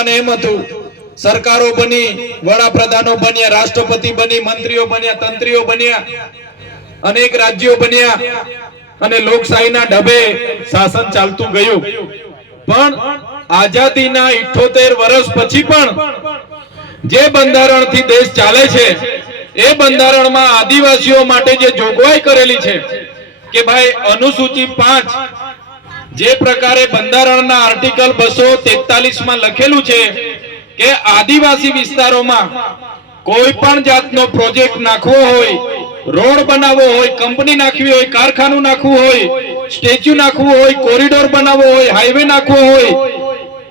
બધાને એમ હતું સરકારો બની, વડાપ્રધાનો બન્યા, રાષ્ટ્રપતિ બની, મંત્રીઓ બન્યા, તંત્રીઓ બન્યા, અનેક રાજ્યો બન્યા અને લોકશાહીના ઢબે શાસન ચાલતું ગયું। પણ આઝાદીના 78 વર્ષ પછી પણ જે બંધારણથી દેશ ચાલે છે એ બંધારણમાં આદિવાસીઓ માટે જે જોગવાઈ કરેલી છે કે ભાઈ અનુસૂચિ 5 જે પ્રકારે બંધારણના આર્ટિકલ 243 માં લખેલું છે કે આદિવાસી વિસ્તારોમાં કોઈ પણ જાતનો પ્રોજેક્ટ નાખવો હોય, રોડ બનાવવો હોય, કંપની નાખવી હોય, કારખાનું નાખવું હોય, સ્ટેચ્યુ નાખવું હોય, કોરિડોર બનાવવો હોય, હાઈવે નાખવો હોય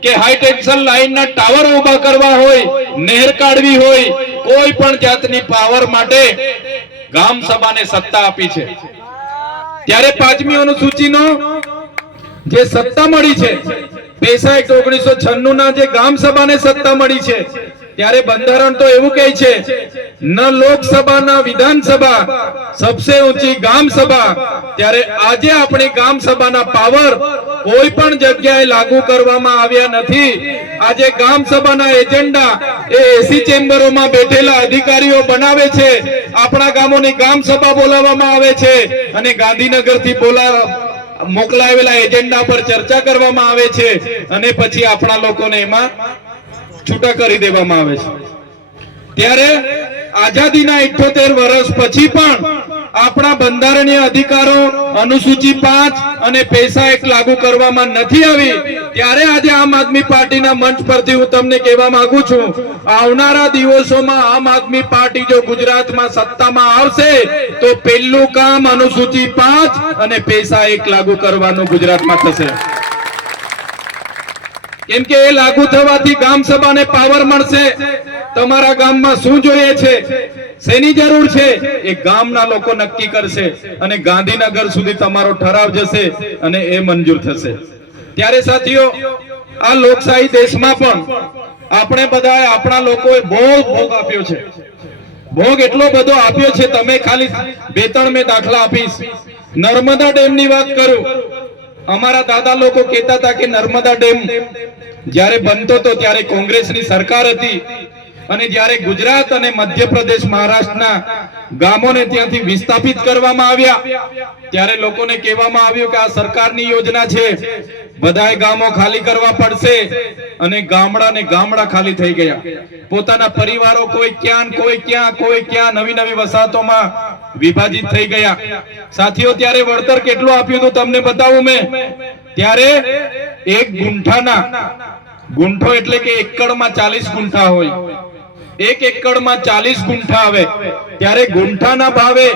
કે હાઈ ટેન્શન લાઈનના ટાવર ઉભા કરવા હોય, નહેર કાઢવી હોય, કોઈ પણ જાતની પાવર માટે ગામ સભાને સત્તા આપી છે। ત્યારે 5મી અનુસૂચિનો જે સત્તા મળી છે, પૈસા એક્ટ 1996 ના જે ગામ સભાને સત્તા મળી છે, ત્યારે બંધારણ તો એવું કહે છે ન લોકસભા ન વિધાનસભા, સબસે ઊંચી ગામ સભા। ત્યારે આજે આપણી ગામ સભાના પાવર કોઈ પણ જગ્યાએ લાગુ કરવામાં આવ્યા નથી। આજે ગામ સભાના એજન્ડા એ એસી ચેમ્બરોમાં બેઠેલા અધિકારીઓ બનાવે છે। આપણા ગામોની ગામ સભા બોલાવવામાં આવે છે અને ગાંધીનગરથી મોકલાવેલા એજન્ડા પર ચર્ચા કરવામાં આવે છે અને પછી આપણા લોકોને એમાં છૂટા કરી દેવામાં આવે છે। ત્યારે આઝાદીના 78 વર્ષ પછી પણ આપણા બંધારણીય અધિકારો અનુસૂચિ 5 અને પૈસા એક્ટ લાગુ કરવામાં નથી આવી। ત્યારે આજે આમ આદમી પાર્ટીના મંચ પરથી હું તમને કહેવા માંગુ છું, આવનારા દિવસોમાં આમ આદમી પાર્ટી જો ગુજરાતમાં સત્તામાં આવશે તો પહેલું કામ અનુસૂચિ 5 અને પૈસા એક્ટ લાગુ કરવાનું ગુજરાતમાં થશે। કેમ કે એ લાગુ થવાથી ગામ સભાને પાવર મળશે। તમારા ગામમાં શું જોઈએ છે, શેની જરૂર છે, એ ગામના લોકો નક્કી કરશે અને ગાંધીનગર સુધી તમારો ઠરાવ જશે અને એ મંજૂર થશે। ત્યારે સાથીઓ, આ લોકશાહી દેશમાં પણ આપણે બધાએ આપણા લોકોએ ભોગ આપ્યો છે। ભોગ એટલો બધો આપ્યો છે, તમે ખાલી 2-3 મેં દાખલા આપીશ। નર્મદા ડેમની વાત કરું, અમારા દાદા લોકો કહેતા હતા કે નર્મદા ડેમ જ્યારે બનતો હતો ત્યારે કોંગ્રેસની સરકાર હતી અને જ્યારે ગુજરાત અને મધ્યપ્રદેશ, મહારાષ્ટ્રના ગામોને ત્યાંથી વિસ્થાપિત કરવામાં આવ્યા ત્યારે લોકોને કહેવામાં આવ્યું કે આ સરકારની યોજના છે, બધાએ ગામો ખાલી કરવા પડશે અને ગામડા ખાલી થઈ ગયા। પોતાના પરિવારો કોઈ ક્યાં નવી નવી વસાહતોમાં વિભાજિત થઈ ગયા। સાથીઓ, ત્યારે વળતર કેટલું આપ્યું હતું તમને બતાવું મેં। ત્યારે એક ગુંઠો એટલે કે એકડમાં 40 ગુંઠા હોય, એક એકડમાં 40 ગુંઠા આવે। ત્યારે ગુંઠાના ભાવે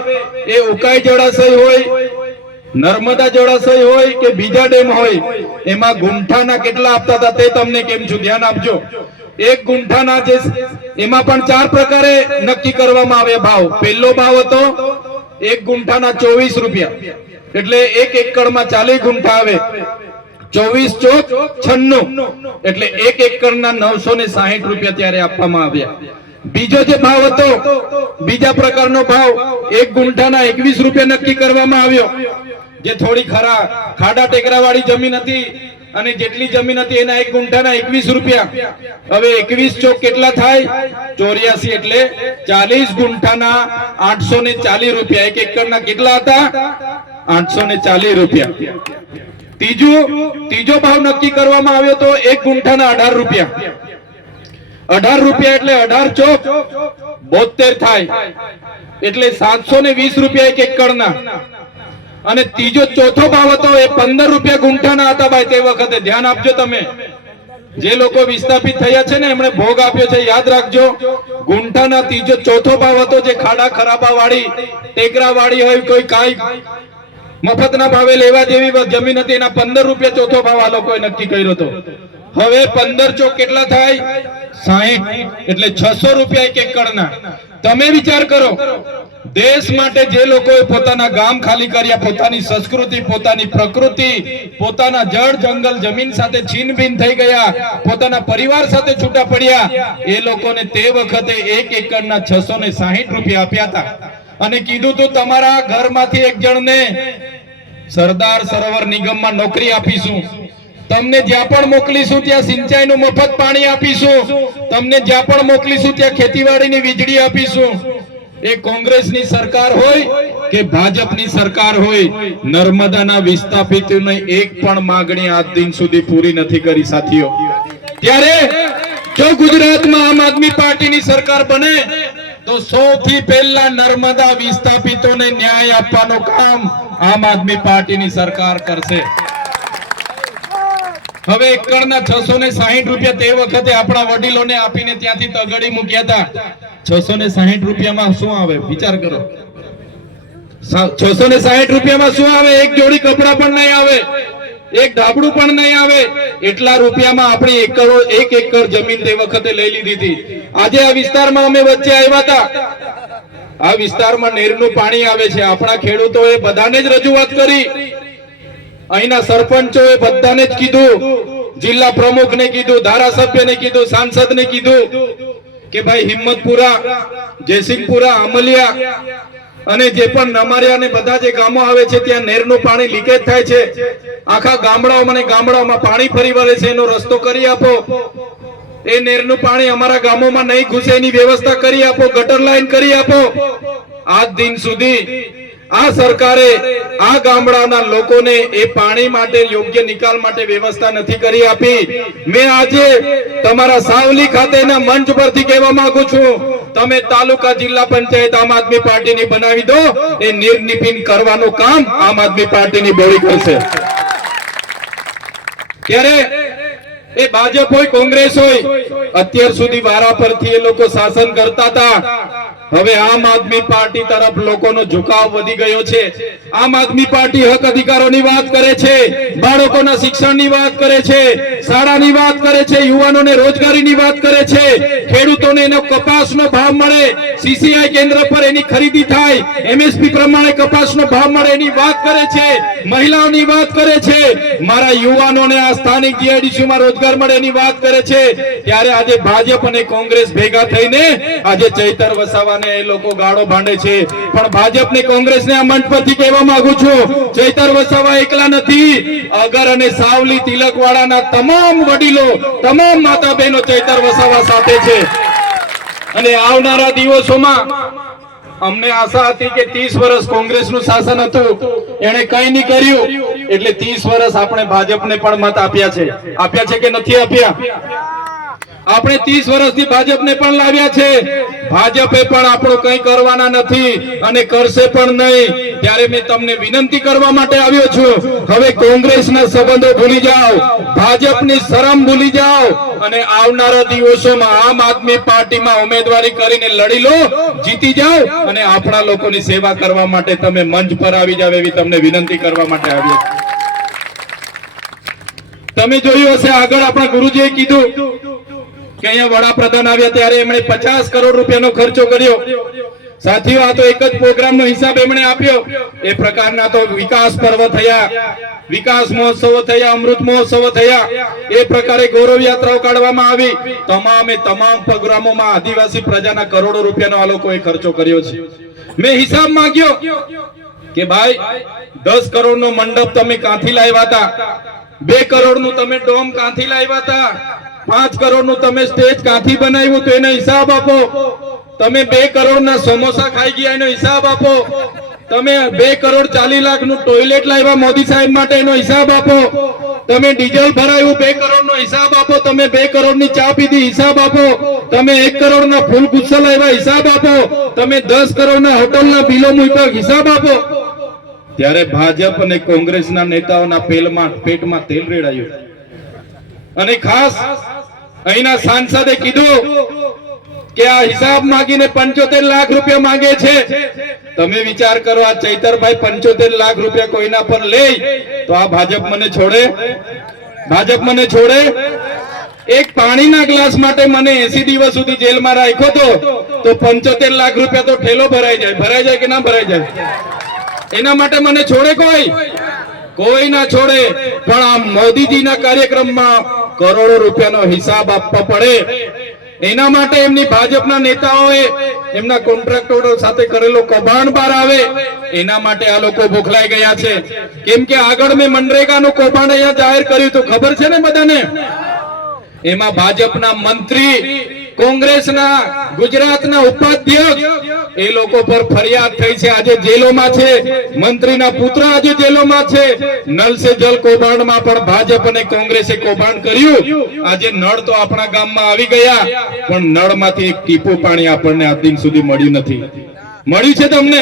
એ ઉકાઈ જળાશય હોય, નર્મદા જળાશય હોય કે બીજા ડેમ હોય, એમાં ગુંઠાના કેટલા આપતા હતા તે તમને કેમ છું, ધ્યાન આપજો। એક ગુંઠાના જે એમાં પણ 4 પ્રકારે નક્કી કરવામાં આવે ભાવ। પહેલો ભાવ હતો એક ગુંઠાના 24 રૂપિયા, એટલે એક એકડમાં 40 ગુંઠા આવે, 24 ચોક 96, એટલે એક એકડના 960 રૂપિયા ત્યારે આપવામાં આવ્યા। બીજો જે ભાવ હતો, બીજા પ્રકારનો ભાવ એક ગુંઠાના 21 રૂપિયા નક્કી કરવામાં આવ્યો, જે થોડી ખાડા ટેકરાવાળી જમીન હતી અને જેટલી જમીન હતી એના એક ગુંઠાના 21 રૂપિયા। હવે 21 ચોક કેટલા થાય, 84, એટલે 40 ગુંઠાના 840 રૂપિયા। એક એકડના કેટલા હતા, 840 રૂપિયા। ત્રીજો ભાવ નક્કી કરવામાં આવ્યો તો એક ગુંઠાના 18 રૂપિયા। 18 રૂપિયા એટલે 18 ચોક 72 થાય, એટલે 720 રૂપિયા એક એકડના। અને ચોથો ભાવ હતો એ 15 રૂપિયા ગુંઠાના હતા। ભાઈ તે વખતે ધ્યાન આપજો, તમે જે લોકો વિસ્થાપિત થયા છે ને એમણે ભોગ આપ્યો છે, યાદ રાખજો। ગુંઠાના ચોથો ભાવ હતો જે ખાડા ખરાબા વાળી, ટેકરા વાળી હોય, કોઈ કાંઈ મફતના ભાવે લેવા જેવી જમીન હતી, એના 15 રૂપિયા ચોથો ભાવ આ લોકોએ નક્કી કર્યો હતો। હવે 15 ચોક કેટલા થાય, 60, એટલે 600 રૂપિયા એક એકડના। તમે વિચાર કરો, દેશ માટે જે લોકોએ પોતાના ગામ ખાલી કર્યા, પોતાની સંસ્કૃતિ, પોતાની પ્રકૃતિ, પોતાના જળ જંગલ જમીન સાથે છીનભીન થઈ ગયા, પોતાના પરિવાર સાથે છૂટા પડ્યા, એ લોકોને તે વખતે એક એકડના 660 રૂપિયા આપ્યા હતા અને કીધું તું તમારા ઘરમાંથી એક જણને સરદાર સરોવર નિગમમાં નોકરી આપીશું, તમને જ્યાં પણ મોકલીશું ત્યાં સિંચાઈનું મફત પાણી આપીશું, તમને જ્યાં પણ મોકલીશું ત્યાં ખેતીવાડીની વીજળી આપીશું. એ કોંગ્રેસની સરકાર હોય કે ભાજપની સરકાર હોય, નર્મદાના વિસ્થાપિતોની એક પણ માંગણી આજ દિન સુધી પૂરી નથી કરી સાથીઓ. ત્યારે જો ગુજરાતમાં આમ આદમી પાર્ટીની સરકાર બને તો સૌથી પહેલા નર્મદા વિસ્થાપિતોને ન્યાય આપવાનું કામ આમ આદમી પાર્ટીની સરકાર કરશે. હવે એકડના 660 રૂપિયા તે વખતે આપણા વડીલોને આપીને ત્યાંથી તગડી મૂક્યા હતા. 660 રૂપિયામાં શું આવે વિચાર કરો. 660 રૂપિયામાં શું આવે? એક જોડી કપડા પણ નહીં આવે, એક ધાબળું પણ નહીં આવે. એટલા રૂપિયામાં આપણે 1 એકર જમીન તે વખતે લઈ લીધી હતી. આજે આ વિસ્તારમાં અમે વચ્ચે આવ્યા હતા. આ વિસ્તારમાં નહેરનું પાણી આવે છે. આપણા ખેડૂતોએ બધાને જ રજૂઆત કરી, અહીંના સરપંચોએ બધાને જ કીધું, જિલ્લા પ્રમુખને કીધું, ધારાસભ્યને કીધું, સાંસદને કીધું કે ભાઈ હિંમતપુરા, જયસિંહપુરા, અમલિયા અને જે પણ નમારિયા ને બધા જે ગામો આવે છે ત્યાં નહેરનું પાણી લીકેજ થાય છે. આખા ગામડાઓમાં પાણી ફરી વળે છે, એનો રસ્તો કરી આપો. એ નહેરનું પાણી અમારા ગામોમાં નહીં ઘૂસે એની વ્યવસ્થા કરી આપો, ગટર લાઈન કરી આપો. આજ દિન સુધી આ સરકારે આ ગામડાના લોકોને એ પાણી માટે યોગ્ય નિકાલ માટે વ્યવસ્થા નથી કરી આપી. મેં આજે તમારા સાવલી ખાતેના મંચ પરથી કહેવા માંગુ છું, તમે તાલુકા જિલ્લા પંચાયત આમ આદમી પાર્ટીની બનાવી દો. એ નિર્નિપિન કરવાનું કામ આમ આદમી પાર્ટીની બોડી કરશે. ત્યારે એ ભાજપ હોય કોંગ્રેસ હોય, અત્યાર સુધી વારા પરથી એ લોકો શાસન કરતા હતા. હવે આમ આદમી પાર્ટી તરફ લોકોનો ઝુકાવ વધી ગયો છે. આમ આદમી પાર્ટી હક અધિકારોની વાત કરે છે, બાળકોના શિક્ષણની વાત કરે છે, શાળાની વાત કરે છે, યુવાનોને રોજગારીની વાત કરે છે, ખેડૂતોને એનો કપાસનો ભાવ મળે, સીસીઆઈ કેન્દ્ર પર એની ખરીદી થાય, એમએસપી પ્રમાણે કપાસનો ભાવ મળે એની વાત કરે છે, મહિલાઓની વાત કરે છે, મારા યુવાનોને આ સ્થાનિક જીઆઈડીસીમાં રોજગાર મળે એની વાત કરે છે. ત્યારે આજે ભાજપ અને કોંગ્રેસ ભેગા થઈને આજે ચૈતર વસાવાને એ લોકો ગાળો ભાંડે છે. પણ ભાજપ ને કોંગ્રેસ ને આ મંચ પરથી કહેવા માંગુ છું, ચૈતર વસાવા એકલા નથી. અગર અને સાવલી તિલકવાડાના તમામ વડીલો, તમામ માતા બહેનો ચૈતર વસાવા સાથે છે. અને આવનારા દિવસોમાં અમને આશા હતી કે 30 વર્ષ કોંગ્રેસનું શાસન હતું, એને કઈ નહીં કર્યું, એટલે 30 વર્ષ આપણે ભાજપને પણ મત આપ્યા છે કે નથી આપ્યા? આપણે 30 વર્ષથી ભાજપને પણ લાવ્યા છે. ભાજપે પણ આપણું કંઈ કરવાના નથી અને કરશે પણ નહીં. ત્યારે મેં તમને વિનંતી કરવા માટે આવ્યો છું, હવે કોંગ્રેસના સંબંધો ભૂલી જાઓ, ભાજપની શરમ ભૂલી જાઓ અને આવનારા દિવસોમાં આમ આદમી પાર્ટીમાં ઉમેદવારી કરીને લડી લો, જીતી જાઓ અને આપણા લોકોની સેવા કરવા માટે તમે મંચ પર આવી જાવ એવી તમને વિનંતી કરવા માટે આવ્યો. તમે જોયું હશે આગળ આપણા ગુરુજીએ કીધું કે અહીંયા વડાપ્રધાન આવ્યા ત્યારે એમણે 50 કરોડ રૂપિયાનો ખર્ચો કર્યો. સાથીઓ, આ તો એક જ પ્રોગ્રામનો હિસાબ એમણે આપ્યો. એ પ્રકારના તો વિકાસ પર્વ થયા, વિકાસ મહોત્સવો થયા, અમૃત મહોત્સવો થયા, એ પ્રકારે ગૌરવ યાત્રાઓ કાઢવામાં આવી. તમામ પ્રોગ્રામોમાં આદિવાસી પ્રજાના કરોડો રૂપિયાનો આ લોકોએ ખર્ચો કર્યો છે. મેં હિસાબ માંગ્યો કે ભાઈ 10 કરોડનો મંડપ તમે ક્યાંથી લાવ્યા હતા? 2 કરોડનું તમે ડોમ ક્યાંથી લાવ્યા હતા? 5 કરોડનું તમે સ્ટેજ ક્યાંથી બનાવ્યું? તો એનો હિસાબ આપો. તમે 2 કરોડના સમોસા ખાઈ ગયા એનો હિસાબ આપો. તમે 2 કરોડ 40 લાખનું ટોયલેટ લાવ્યા મોદી સાહેબ માટે એનો હિસાબ આપો. તમે ડીઝલ ભરાયું 2 કરોડનો હિસાબ આપો. તમે 2 કરોડની ચા પીધી હિસાબ આપો. તમે 1 કરોડના ફૂલ ગુચ્છા લાવ્યા હિસાબ આપો. તમે 10 કરોડના હોટલના બિલો મૂક્યા હિસાબ આપો. ત્યારે ભાજપ અને કોંગ્રેસના નેતાઓના પેટમાં તેલ રેડાયું અને ખાસ અહીંના સાંસદે કીધું કે આ હિસાબ માંગીને 75 લાખ રૂપિયા માંગે છે. તમે વિચાર કરો, આ ચૈતરભાઈ 75 લાખ રૂપિયા કોઈના પર લે તો આ ભાજપ મને છોડે? ભાજપ મને છોડે? એક પાણીના ગ્લાસ માટે મને 80 દિવસ સુધી જેલમાં રાખ્યો તો 75 લાખ રૂપિયા તો ઠેલો ભરાઈ જાય કે ના ભરાઈ જાય? એના માટે મને છોડે કોઈ ના છોડે. પણ આ મોદીજીના કાર્યક્રમમાં કરોડો રૂપિયાનો હિસાબ આપવો પડે એના માટે એમની ભાજપના નેતાઓએ એમના કોન્ટ્રાક્ટરો સાથે કરેલો કૌભાંડ બહાર આવે, એના માટે આ લોકો બોખલાઈ ગયા છે. કેમ કે આગળ મેં મનરેગાનું કૌભાંડ અહીંયા જાહેર કર્યું તો ખબર છે ને બધાને. એમાં ભાજપના મંત્રી, કોંગ્રેસના ગુજરાતના ઉપાધ્યક્ષ, એ લોકો પર ફરિયાદ થઈ છે, આજે જેલોમાં છે. મંત્રીના પુત્ર આજે જેલોમાં છે. નલ સે જલ કૌભાંડમાં પણ ભાજપ અને કોંગ્રેસે કૌભાંડ કર્યું. આજે નળ તો આપણા ગામમાં આવી ગયા, પણ નળમાંથી એક ટીપું પાણી આપણને આજ દિન સુધી મળ્યું નથી. મળ્યું છે તમને?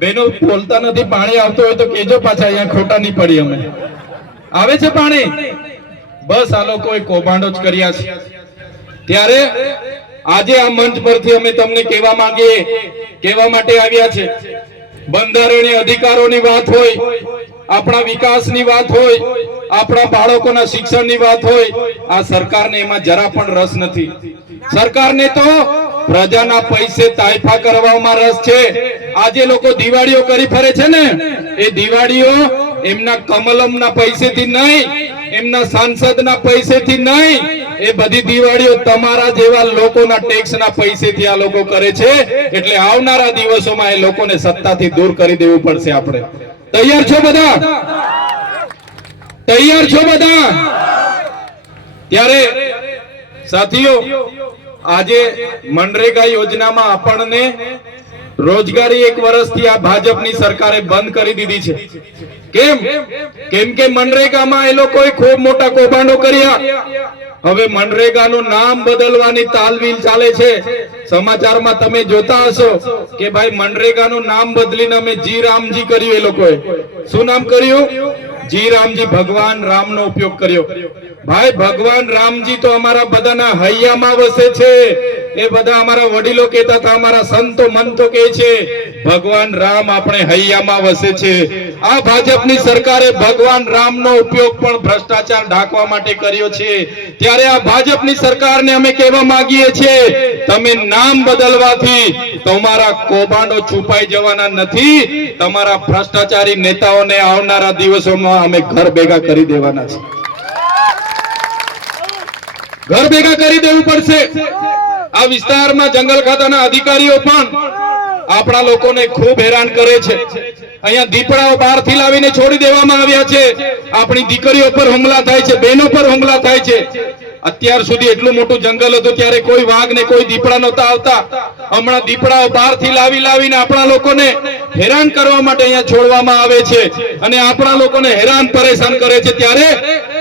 બેનો બોલતા નથી. પાણી આવતું હોય તો કેજો પાછા, અહીંયા ખોટા નહીં પડી. અમે આવે છે પાણી. બસ આ લોકોએ કૌભાંડો જ કર્યા છે. ત્યારે આજે આ મંચ પરથી અમે તમને કહેવા માટે આવ્યા છે. બંધારણીય અધિકારોની વાત હોય, આપણા વિકાસની વાત હોય, આપણા બાળકોના શિક્ષણની વાત હોય, આ સરકારને એમાં જરા પણ રસ નથી. સરકારને તો પ્રજાના પૈસે તાઇફા કરવામાં રસ છે. આજે લોકો દિવાળીઓ કરી ફરે છે ને, એ દિવાળીઓ એમના કમલમના પૈસેથી નહીં, એમના સાંસદના પૈસેથી નહીં, એ બધી દિવાળીઓ તમારા જેવા લોકોના ટેક્સના પૈસેથી આ લોકો કરે છે. એટલે આવનારા દિવસોમાં એ લોકોને સત્તાથી દૂર કરી દેવું પડશે. આપણે તૈયાર છો બધા? તૈયાર છો બધા? ત્યારે સાથીઓ, આજે મનરેગા યોજનામાં આપણને રોજગારી 1 વર્ષથી આ ભાજપની સરકારે બંધ કરી દીધી છે. કેમ કે મનરેગામાં એ લોકોએ ખૂબ મોટા કૌભાંડો કર્યા. હવે મનરેગાનું નામ બદલવાની તાલવીલ ચાલે છે. સમાચારમાં તમે જોતા હશો કે ભાઈ મનરેગાનું નામ બદલીને અમે જી રામજી કર્યું. એ લોકોએ શું નામ કર્યું? જી રામજી. ભગવાન રામનો ઉપયોગ કર્યો. ભાઈ ભગવાન રામજી તો અમારા બધાના હૈયામાં વસે છે. એ બધા અમારા વડીલો કહેતા હતા, અમારા સંતો મંતો કહે છે ભગવાન રામ આપણે હૈયામાં વસે છે. આ ભાજપની સરકારે ભગવાન રામનો ઉપયોગ પણ ભ્રષ્ટાચાર ઢાંકવા માટે કર્યો છે. ત્યારે આ ભાજપની સરકારને અમે કહેવા માંગીએ છીએ, તમે નામ બદલવાથી તમારા કૌભાંડો છુપાઈ જવાના નથી. તમારા ભ્રષ્ટાચારી નેતાઓને આવનારા દિવસોમાં અમે ઘર ભેગા કરી દેવાના છે. ઘર ભેગા કરી દેવું પડશે. આ વિસ્તારમાં જંગલ ખાતાના અધિકારીઓ પણ આપણા લોકોને ખૂબ હેરાન કરે છે. અહીંયા દીપડાઓ બહારથી લાવીને છોડી દેવામાં આવ્યા છે. આપણી દીકરીઓ પર હુમલા થાય છે, બહેનો પર હુમલા થાય છે. અત્યાર સુધી એટલું મોટું જંગલ હતું ત્યારે કોઈ વાઘ ને કોઈ દીપડા નહોતા આવતા. હમણાં દીપડાઓ બહારથી લાવીને આપણા લોકોને હેરાન કરવા માટે અહીંયા છોડવામાં આવે છે અને આપણા લોકોને હેરાન પરેશાન કરે છે. ત્યારે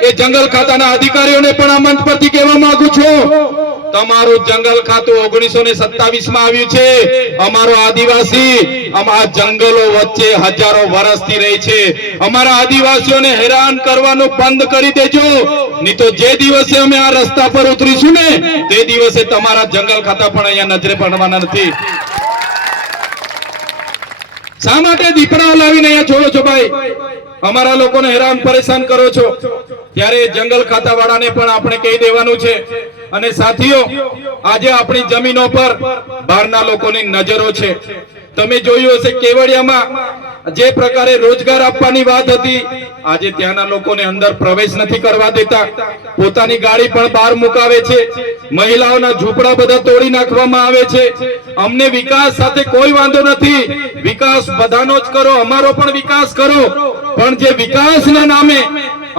એ જંગલ ખાતાના અધિકારીઓને પણ આ મંચ પરથી કહેવા માંગુ છું, તમારું જંગલ ખાતું 1927 માં આવ્યું છે. અમારો આદિવાસી આ જંગલો વચ્ચે હજારો વર્ષથી રહે છે. અમારા આદિવાસીઓને હેરાન કરવાનું બંધ કરી દેજો, નહીં તો જે દિવસે અમે આ રસ્તા પર ઉતરીશું ને તે દિવસે તમારા જંગલ ખાતા પણ અહીંયા નજરે પડવાના નથી. શા માટે દીપડાઓ લાવીને અહીંયા છોડો છો ભાઈ? અમારા લોકોને હેરાન પરેશાન કરો છો. ત્યારે જંગલ ખાતા વાળાને પણ આપણે કહી દેવાનું છે. અને સાથીઓ, આજે આપણી જમીનો પર બહારના લોકોની નજરો છે. તમે જોયું હશે કેવડિયામાં જે પ્રકારે રોજગાર આપવાની વાત હતી, આજે ત્યાંના લોકોને અંદર પ્રવેશ નથી કરવા દેતા. પોતાની ગાડી પણ બહાર મુકાવે છે. મહિલાઓના ઝૂંપડા બધા તોડી નાખવામાં આવે છે. અમને વિકાસ સાથે કોઈ વાંધો નથી, વિકાસ બધાનો જ કરો, અમારો પણ વિકાસ કરો, પણ જે વિકાસના નામે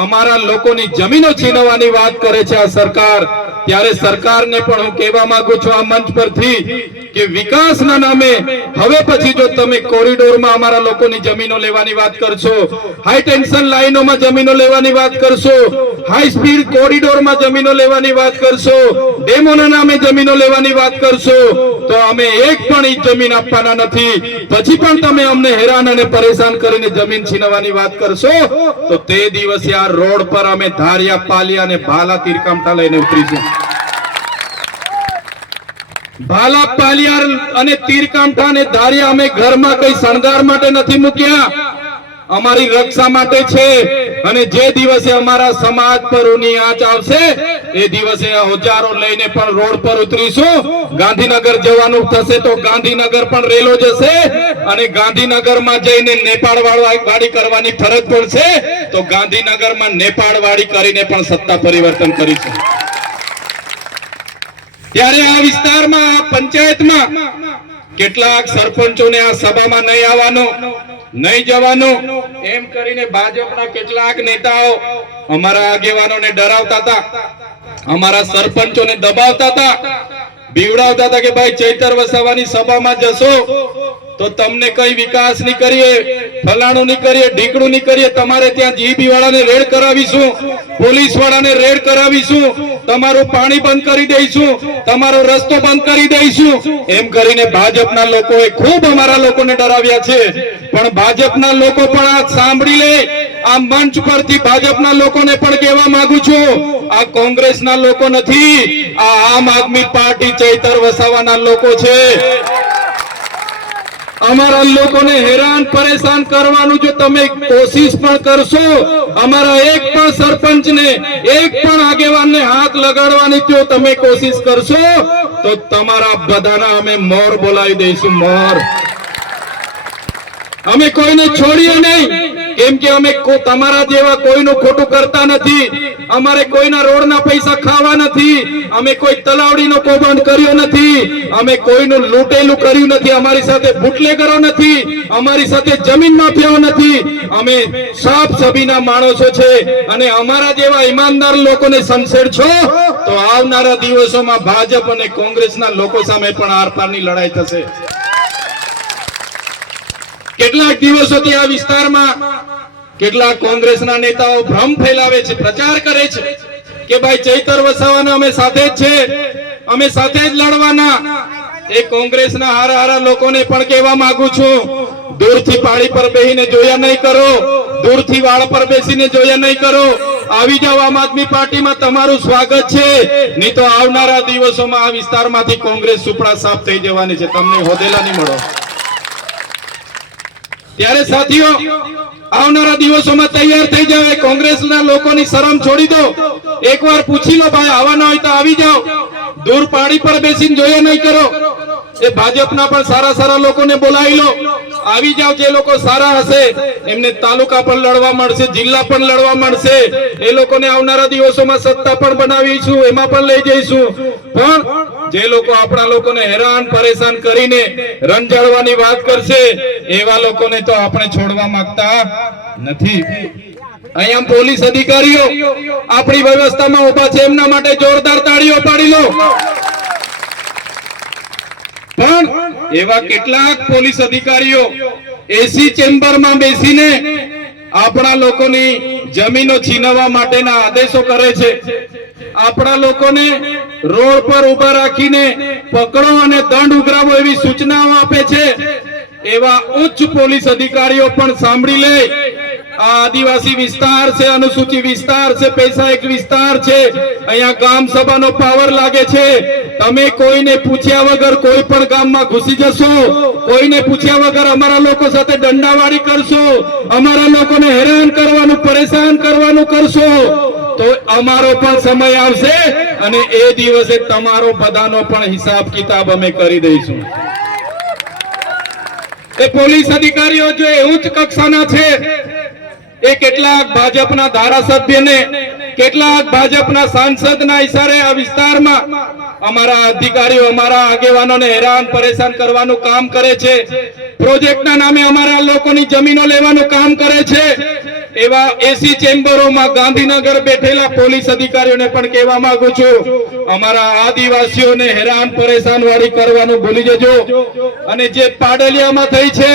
અમારા લોકોની જમીનો છીનવવાની વાત કરે છે આ સરકાર, ત્યારે સરકારને પણ હું કહેવા માંગુ છું આ મંચ પરથી કે વિકાસના નામે હવે પછી જો તમે કોરિડોરમાં અમારા લોકોની જમીનો લેવાની વાત કરશો, હાઈ ટેન્શન લાઈનોમાં જમીનો લેવાની વાત કરશો, હાઈ સ્પીડ કોરિડોરમાં જમીનો લેવાની વાત કરશો, ડેમોના નામે જમીનો લેવાની વાત કરશો, તો અમે એક પણ ઇંચ જમીન આપવાના નથી. પછી પણ તમે અમને હેરાન અને પરેશાન કરીને જમીન છીનવવાની વાત કરશો તો તે દિવસે આ રોડ પર અમે ધારિયા, પાલિયા અને ભાલા તીરકામઠા લઈને ઉતરીશું. ભાલા, પાલિયા અને તીરકામઠા અને ધારિયા અમે ઘરમાં કઈ શણગાર માટે નથી મૂક્યા, અમારી રક્ષા માટે છે. અને જે દિવસે અમારા સમાજ પર ઊની આંચ આવશે એ દિવસે ઓજારો લઈને પણ રોડ પર ઉતરીશું. ગાંધીનગર જવાનું થશે તો ગાંધીનગર પણ રેલો જશે અને ગાંધીનગરમાં જઈને નેપાળ વાળી કરવાની ફરજ પડશે તો ગાંધીનગરમાં નેપાળ વાળી કરીને પણ સત્તા પરિવર્તન કરીશું. ત્યારે આ વિસ્તારમાં આ પંચાયતમાં કેટલાક સરપંચોને આ સભામાં નહીં આવવાનું, નહીં જવાનું એમ કરીને ભાજપના કેટલાક નેતાઓ અમારા આગેવાનોને ડરાવતા હતા, અમારા સરપંચોને દબાવતા હતા, બીવડાવતા હતા કે ભાઈ ચૈતર વસાવાની સભામાં જશો તો તમને કઈ વિકાસ નહીં કરીએ, ફલાણું નહીં કરીએ, ઢીકણું નહીં કરીએ, તમારે ત્યાં જીબી વાળાને રેડ કરાવીશું, પોલીસ વાળાને રેડ કરાવીશું, તમારું પાણી બંધ કરી દઈશું, તમારો રસ્તો બંધ કરી દઈશું એમ કરીને ભાજપના લોકોએ ખૂબ અમારા લોકોને ડરાવ્યા છે. પણ ભાજપના લોકો પણ આ સાંભળી લે. આ મંચ પરથી ભાજપના લોકોને પણ કહેવા માંગુ છું, આ કોંગ્રેસના લોકો નથી, આ આમ આદમી પાર્ટી ચૈતર વસાવાના લોકો છે. અમારા લોકોને હેરાન પરેશાન કરવાનું જો તમે કોશિશ પણ કરશો, અમારા એક પણ સરપંચને, એક પણ આગેવાનને હાથ લગાડવાની જો તમે કોશિશ કરશો તો તમારા બધાના અમે મોર બોલાવી દઈશું, મોર. અમે કોઈને છોડીએ નહીં, કેમ કે અમે તમારા જેવા કોઈનું ખોટું કરતા નથી. અમારે કોઈના રોડના પૈસા ખાવા નથી, અમે કોઈ તલાવડીનો કૌભાંડ કર્યો નથી, અમે કોઈનું લૂંટેલું કર્યું નથી, અમારી સાથે બુટલેગરો નથી, અમારી સાથે જમીન માફિયાઓ નથી. અમે સાફ સભીના માણસો છે અને અમારા જેવા ઈમાનદાર લોકોને સંસેડશો તો આવનારા દિવસોમાં ભાજપ અને કોંગ્રેસના લોકો સામે પણ આરપારની લડાઈ થશે. કેટલાક દિવસોથી આ વિસ્તારમાં કેટલાક કોંગ્રેસના નેતાઓ ભ્રમ ફેલાવે છે, પ્રચાર કરે છે કે ભાઈ ચૈતર વસાવાના અમે સાથે જ છે, અમે સાથે જ લડવાના. એ કોંગ્રેસના હારા હારા લોકોને પણ કહેવા માંગુ છું, દૂરથી પાળી પર બેસીને જોયા નહીં કરો, દૂરથી વાળ પર બેસીને જોયા નહીં કરો. આવી જાવ, આમ આદમી પાર્ટીમાં તમારું સ્વાગત છે. નહીં તો આવનારા દિવસોમાં આ વિસ્તારમાંથી કોંગ્રેસ સુપડા સાફ થઈ જવાની છે, તમને હોદેલા નહીં મળો. ત્યારે સાથીઓ, આવનારા દિવસોમાં તૈયાર થઈ જાવ. કોંગ્રેસના લોકોની શરમ છોડી દો. એકવાર પૂછી લો, ભાઈ આવવાના હોય તો આવી જાઓ, દૂર પાડી પર બેસીને જોયા નહીં કરો. એ ભાજપના પણ સારા સારા લોકોને બોલાવી લો, આવી જાવ. જે લોકો સારા હશે એમને તાલુકા પણ લડવા મળશે, જિલ્લા પણ લડવા મળશે. એ લોકોને આવનારા દિવસોમાં સત્તા પણ બનાવીશું, એમાં પણ લઈ જઈશું. પણ જે લોકો આપણા લોકોને હેરાન પરેશાન કરીને રંજાડવાની વાત કરશે એવા લોકોને તો આપણે છોડવા માંગતા નથી. અહીંયા પોલીસ અધિકારીઓ આપણી વ્યવસ્થામાં ઉભા છે, એમના માટે જોરદાર તાળીઓ પાડી લો. પણ એવા કેટલાક પોલીસ અધિકારીઓ એસી ચેમ્બરમાં બેસીને આપણા લોકોની જમીનો છીનવવા માટેના આદેશો કરે છે. આપણા લોકોને રોડ પર ઉભા રાખીને પકડો અને દંડ ઉઘરાવો એવી સૂચનાઓ આપે છે. એવા ઉચ્ચ પોલીસ અધિકારીઓ પણ સાંભળી લે. આ આદિવાસી વિસ્તાર છે, અનુસૂચિત વિસ્તાર છે, પૈસા એક વિસ્તાર છે, અહીંયા ગામ સભાનો પાવર લાગે છે. તમે કોઈને પૂછ્યા વગર કોઈ પણ ગામમાં ઘૂસી જશો, કોઈને પૂછ્યા વગર અમારા લોકો સાથે દંડાવાળી કરશો, અમારા લોકોને હેરાન કરવાનું, પરેશાન કરવાનું કરશો તો અમારો પણ સમય આવશે અને એ દિવસે તમારો બધાનો પણ હિસાબ કિતાબ અમે કરી દઈશું. એ પોલીસ અધિકારીઓ જો ઉચ્ચ કક્ષાના છે, એ કેટલાક ભાજપના ધારાસભ્યને, કેટલાક ભાજપના સાંસદના ઇશારે આ વિસ્તારમાં અમારા અધિકારીઓ, અમારા આગેવાનોને હેરાન પરેશાન કરવાનું કામ કરે છે. પ્રોજેક્ટના નામે અમારા લોકોની જમીનો લેવાનું કામ કરે છે. એવા એસી ચેમ્બરોમાં ગાંધીનગર બેઠેલા પોલીસ અધિકારીઓને પણ કહેવા માંગુ છું, અમારા આદિવાસીઓને હેરાન પરેશાન વાળી કરવાનું ભૂલી જજો. અને જે પાડલિયામાં થઈ છે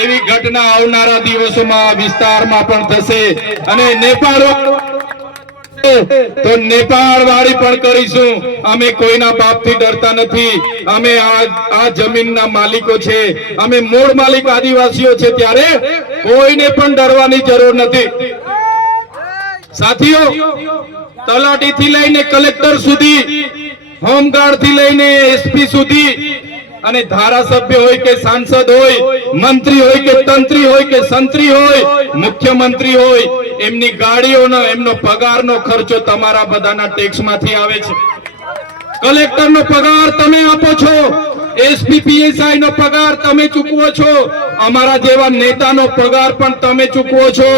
એવી ઘટના આવનારા દિવસોમાં વિસ્તારમાં પણ થશે અને નેપાળ તો નેપાળ વાળી પણ કરીશું. અમે કોઈના બાપથી ડરતા નથી. અમે આ જમીનના માલિકો છે, અમે મૂળ માલિક આદિવાસીઓ છે, ત્યારે કોઈને પણ ડરવાની જરૂર નથી. સાથીઓ, તલાટી થી લઈને કલેક્ટર સુધી, હોમગાર્ડ થી લઈને એસપી સુધી અને ધારાસભ્ય હોય કે સાંસદ હોય, મંત્રી હોય કે તંત્રી હોય કે સંત્રી હોય, મુખ્યમંત્રી હોય, એમની ગાડીઓનો, એમનો પગારનો ખર્ચો તમારા બધાના ટેક્સમાંથી આવે છે. કલેક્ટરનો પગાર તમે આપો છો, એસપી પીએસઆઈ નો પગાર તમે ચૂકવો છો, અમારા જેવા નેતાનો પગાર પણ તમે ચૂકવો છો,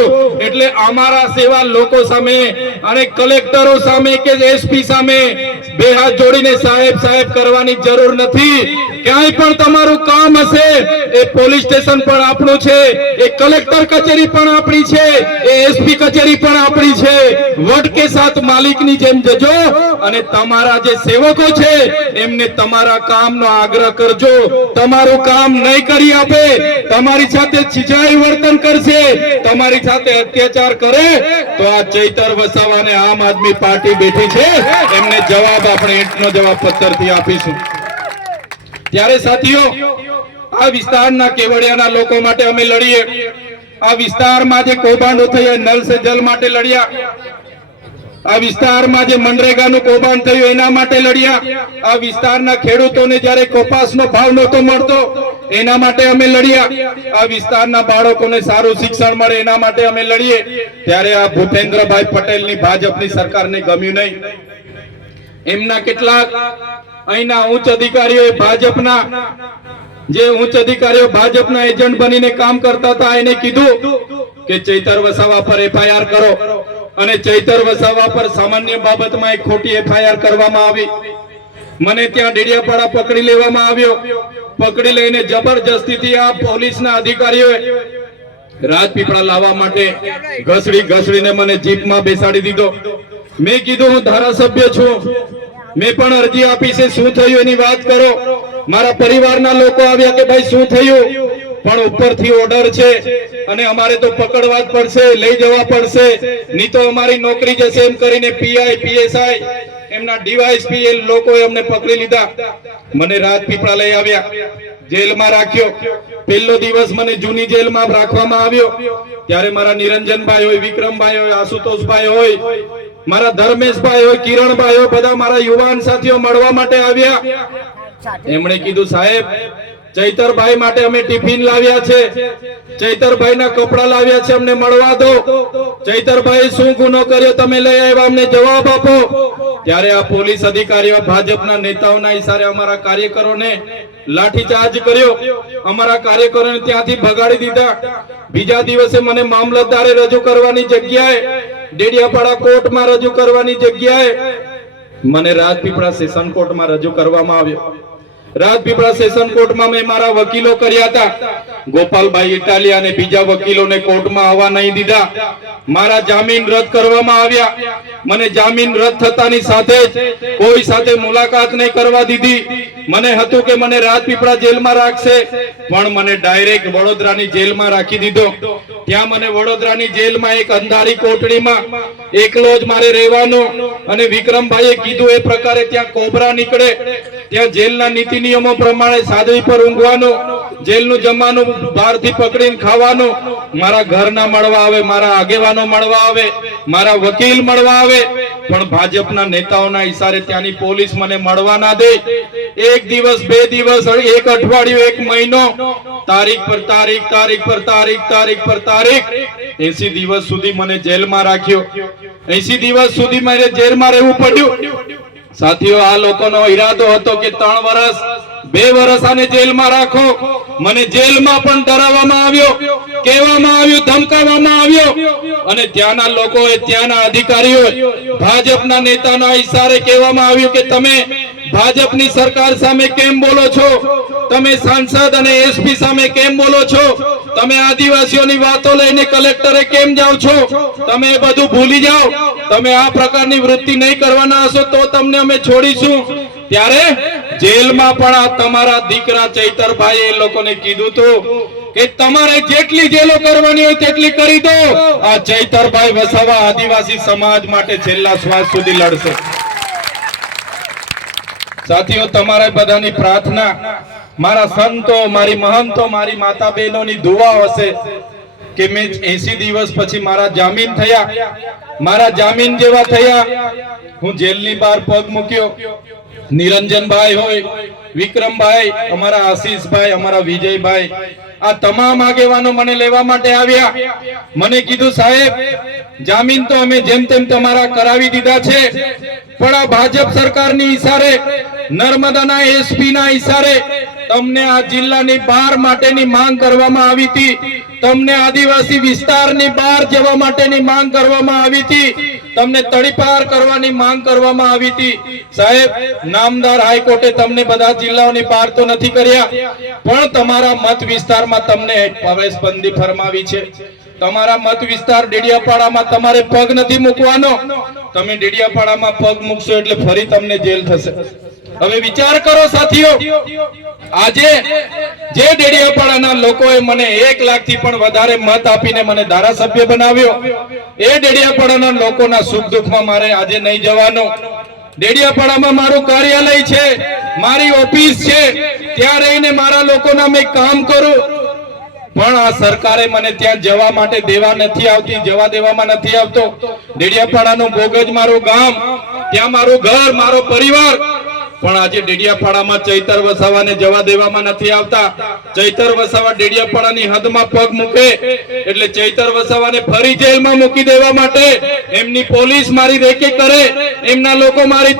એટલે અમારા સેવા લોકો સામે અને કલેક્ટરો સામે કે એસપી સામે બે હાથ જોડીને સાહેબ સાહેબ કરવાની જરૂર નથી. ક્યાંય પણ તમારું કામ હશે, એ પોલીસ સ્ટેશન પણ આપણું છે, એ કલેક્ટર કચેરી પણ આપણી છે, એ એસપી કચેરી પણ આપણી છે. વટ કે સાથ માલિકની જેમ જજો અને તમારા જે સેવકો છે એમને તમારા કામનો આગ્રહ કરજો. તમારું કામ નહીં કરી આપે, તમારી સાથે છીછાઈ વર્તન કરશે, તમારી સાથે અત્યાચાર કરે તો આ ચૈતર વસાવાને આમ આદમી પાર્ટી બેઠી છે, એમને જવાબ આપણે ઈંટનો જવાબ પથ્થરથી આપીશું. ત્યારે સાથીઓ, આ વિસ્તારના કેવડિયાના લોકો માટે અમે લડીએ. આ વિસ્તારમાં જે કૌભાંડો થયા નલ સે જલ માટે લડ્યા, આ વિસ્તારમાં જે મનરેગાનું કૌભાંડ થયું એના માટે લડ્યા, આ વિસ્તારના ખેડૂતોને જ્યારે કપાસનો ભાવ નહોતો મળતો એના માટે અમે લડ્યા, આ વિસ્તારના બાળકોને સારું શિક્ષણ મળે એના માટે અમે લડીએ. ત્યારે આ ભૂપેન્દ્રભાઈ પટેલની ભાજપની સરકારને ગમ્યું નહીં. એમના કેટલાક અહીંના ઉચ્ચ અધિકારીઓ ભાજપના ભાજપના એજન્ટ બનીને કામ કરતા હતા. એને કીધું કે ચૈતર વસાવા પર એફઆઈઆર કરો, અને ચૈતર વસાવા પર સામાન્ય બાબતમાં એક ખોટી એફઆઈઆર કરવામાં આવી. મને ત્યાં ડેડિયાપાડા પકડી લેવામાં આવ્યો. પકડી લઈને જબરજસ્તીથી આ પોલીસના અધિકારીઓએ રાજપીપળા લાવવા માટે ઘસડીને મને જીપમાં બેસાડી દીધો. મેં કીધું હું ધારાસભ્ય છું, મેં પણ અરજી આપી છે, શું થયું એની વાત કરો. મારા પરિવારના લોકો આવ્યા કે ભાઈ શું થયું, પણ ઉપરથી ઓર્ડર છે અને અમારે તો પકડવા જ પડશે, લઈ જવા પડશે, નહીં તો અમારી નોકરી જશે એમ કરીને પીઆઈ પીએસઆઈ એમના ડીવાયએસપી એ લોકોએ અમને પકડી લીધા. મને રાજપીપળા લઈ આવ્યા, જેલમાં રાખ્યો. પહેલો દિવસ મને જૂની જેલમાં રાખવામાં આવ્યો. ત્યારે મારા નિરંજનભાઈ હોય, વિક્રમભાઈ હોય, આશુતોષભાઈ હોય, મારા ધર્મેશભાઈ હોય, કિરણભાઈ હોય, બધા મારા યુવાન સાથીઓ મળવા માટે આવ્યા. એમણે કીધું સાહેબ, ચૈતરભાઈ માટે અમે ટિફિન લાવ્યા છે, ચૈતરભાઈના કપડા લાવ્યા છે, અમને મળવા દો. ચૈતરભાઈ શું ગુનો કર્યો તમે લઈ આવ્યા, અમને જવાબ આપો. ત્યારે આ પોલીસ અધિકારીઓ ભાજપના નેતાઓના ઈશારે અમારા કાર્યકરોને લાઠીચાર્જ કર્યો, અમારા કાર્યકરોને ત્યાંથી ભગાડી દીધા. બીજા દિવસે મને મામલતદારે રજૂ કરવાની જગ્યાએ, ડેડિયાપાડા કોર્ટમાં રજૂ કરવાની જગ્યાએ મને રાજપીપળા સેશન કોર્ટમાં રજૂ કરવામાં આવ્યો. રાજપીપળા સેશન કોર્ટમાં મેં મારા વકીલો કર્યા હતા. ગોપાલભાઈ ઇટાલિયા અને બીજા વકીલોને કોર્ટમાં આવવા નહીં દીધા. મારા જામીન રદ કરવામાં આવ્યા. મને જામીન રદ થતાની સાથે જ કોઈ સાથે મુલાકાત નહીં કરવા દીધી. મને હતું કે મને રાજપીપળા જેલમાં રાખશે, પણ મને ડાયરેક્ટ વડોદરાની જેલમાં રાખી દીધો. ત્યાં મને વડોદરાની જેલમાં એક અંધારી કોટડીમાં એકલો જ મારે રહેવાનો, અને વિક્રમભાઈએ કીધું એ પ્રકારે ત્યાં કોબરા નીકળે, ત્યાં જેલના નીતિ નિયમો પ્રમાણે સાદડી પર ઊંઘવાનું, જેલનું જમવાનું બહારથી પકડીને ખાવાનું. મારા ઘરના મળવા આવે, મારા આગેવાનો મળવા આવે, મારા વકીલ મળવા આવે, પણ ભાજપના નેતાઓના ઈશારે ત્યાંની પોલીસ મને મળવા ના દે. એક દિવસ, બે દિવસ, એક અઠવાડિયું, એક મહિનો, તારીખ પર તારીખ, તારીખ પર તારીખ, તારીખ પર તારીખ, 80 દિવસ સુધી મને જેલમાં રાખ્યો. 80 દિવસ સુધી મારે જેલમાં રહેવું પડ્યું. સાથીઓ, આ લોકોનો ઈરાદો હતો કે 3 વર્ષ, 2 વર્ષ આને જેલમાં રાખો. મને જેલમાં પણ ડરાવવામાં આવ્યો, કહેવામાં આવ્યું, ધમકાવવામાં આવ્યો, અને ત્યાંના લોકોએ, ત્યાંના અધિકારીઓએ, ભાજપના નેતાના ઈશારે કહેવામાં આવ્યું કે તમે ભાજપની સરકાર સામે કેમ બોલો છો, તમે સાંસદ અને એસપી સામે કેમ બોલો છો, તમે આદિવાસીઓની વાતો લઈને કલેક્ટરે કેમ જાઓ છો, તમે એ બધું ભૂલી જાઓ, તમે આ પ્રકારની વૃત્તિ નહીં કરવાના હશો તો તમને અમે છોડીશું. ત્યારે જેલમાં પણ આ તમારા દીકરા ચૈતરભાઈ એ લોકોને કીધું હતું કે તમારે જેટલી જેલો કરવાની હોય તેટલી કરી દો. આ ચૈતરભાઈ વસાવા આદિવાસી સમાજ માટે છેલ્લા શ્વાસ સુધી લડશે. સાથીઓ, તમારા બધાની પ્રાર્થના, મારા સંતો, મારી મહંતો, મારી માતા બહેનોની દુઆ હશે કે મેં 80 દિવસ પછી મારા જામીન થયા, મારા જામીન જેવા થયા. હું જેલની બહાર પગ મૂક્યો. નિરંજનભાઈ હોય, વિક્રમભાઈ, અમારા આશીષભાઈ, અમારા વિજયભાઈ, આ તમામ આગેવાનો મને લેવા માટે આવ્યા. મને કીધું સાહેબ, જામીન તો અમે જેમ તેમ તમારા કરાવી દીધા છે, પણ આ ભાજપ સરકારની ઈશારે, નર્મદાના એસપી ના ઈશારે, તમને આ જિલ્લાની બહાર માટેની માંગ કરવામાં આવી હતી, તમને આદિવાસી વિસ્તારની બહાર જવા માટેની માંગ કરવામાં આવી હતી, તમને તડીપાર કરવાની માંગ કરવામાં આવી હતી. સાહેબ, નામદાર હાઈકોર્ટે તમને બધા જિલ્લાઓની બહાર તો નથી કર્યા, પણ તમારા મત વિસ્તારમાં તમને પ્રવેશબંધી ફરમાવી છે. તમારા મત વિસ્તાર ડેડિયાપાડામાં તમારે પગ નથી મૂકવાનો. તમે ડેડિયાપાડામાં પગ મૂકશો એટલે ફરી તમને જેલ થશે. હવે વિચાર કરો સાથીઓ, આજે જે ડેડિયાપાડાના લોકોએ મને 1 લાખથી પણ વધારે મત આપીને મને ધારાસભ્ય બનાવ્યો, એ ડેડિયાપાડાના લોકોના સુખ દુઃખમાં મારે આજે નહીં જવાનું. ડેડિયાપાડામાં મારું કાર્યાલય છે, મારી ઓફિસ છે, ત્યાં રહીને મારા લોકોના મેં કામ કરું, પણ આ સરકારે મને ત્યાં જવા માટે દેવા નથી આવતી, જવા દેવામાં નથી આવતો. ડેડિયાપાડાનું બોગજ મારું ગામ, ત્યાં મારું ઘર, મારો પરિવાર, પણ આજે ડેડિયાપાડામાં ચૈતર વસાવાને જવા દેવામાં નથી આવતા. ચૈતર વસાવા ડેડિયાપાડાની હદમાં પગ મૂકે એટલે ચૈતર વસાવાને ફરી જેલમાં મૂકી દેવા માટે એમની પોલીસ મારી રેકી કરે, એમના લોકો મારી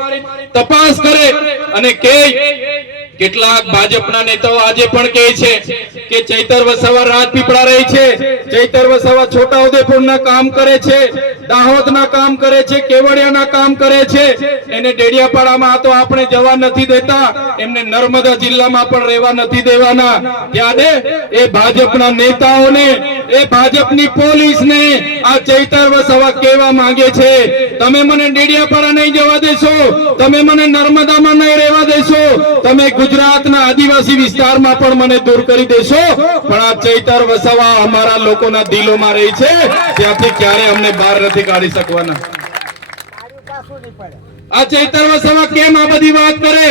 તપાસ કરે અને કે કેટલાક ભાજપના નેતાઓ આજે પણ કહે છે કે ચૈતર વસાવા રાજપીપળા રહે છે, ચૈતર વસાવા છોટાઉદેપુરના કામ કરે છે, દાહોદના કામ કરે છે, કેવડિયાના કામ કરે છે, એને ડેડિયાપાડામાં તો આપણે જવા નથી દેતા, એમને નર્મદા જિલ્લામાં પણ રહેવા નથી દેવાના. ત્યારે એ ભાજપના નેતાઓને, એ ભાજપની પોલીસને આ ચૈતર વસાવા કહેવા માંગે છે, તમે મને ડેડિયાપાડા નહીં જવા દેશો, તમે મને નર્મદામાં નહીં રહેવા દેશો, તમે ગુજરાતના આદિવાસી વિસ્તારમાં પણ મને દૂર કરી દેશો, પણ આ ચૈતર વસાવા અમારા લોકોના દિલોમાં રહી છે, ત્યાંથી ક્યારે અમને બહાર નથી કાઢી શકવાના. આ ચૈતર વસાવા કેમ આ બધી વાત કરે?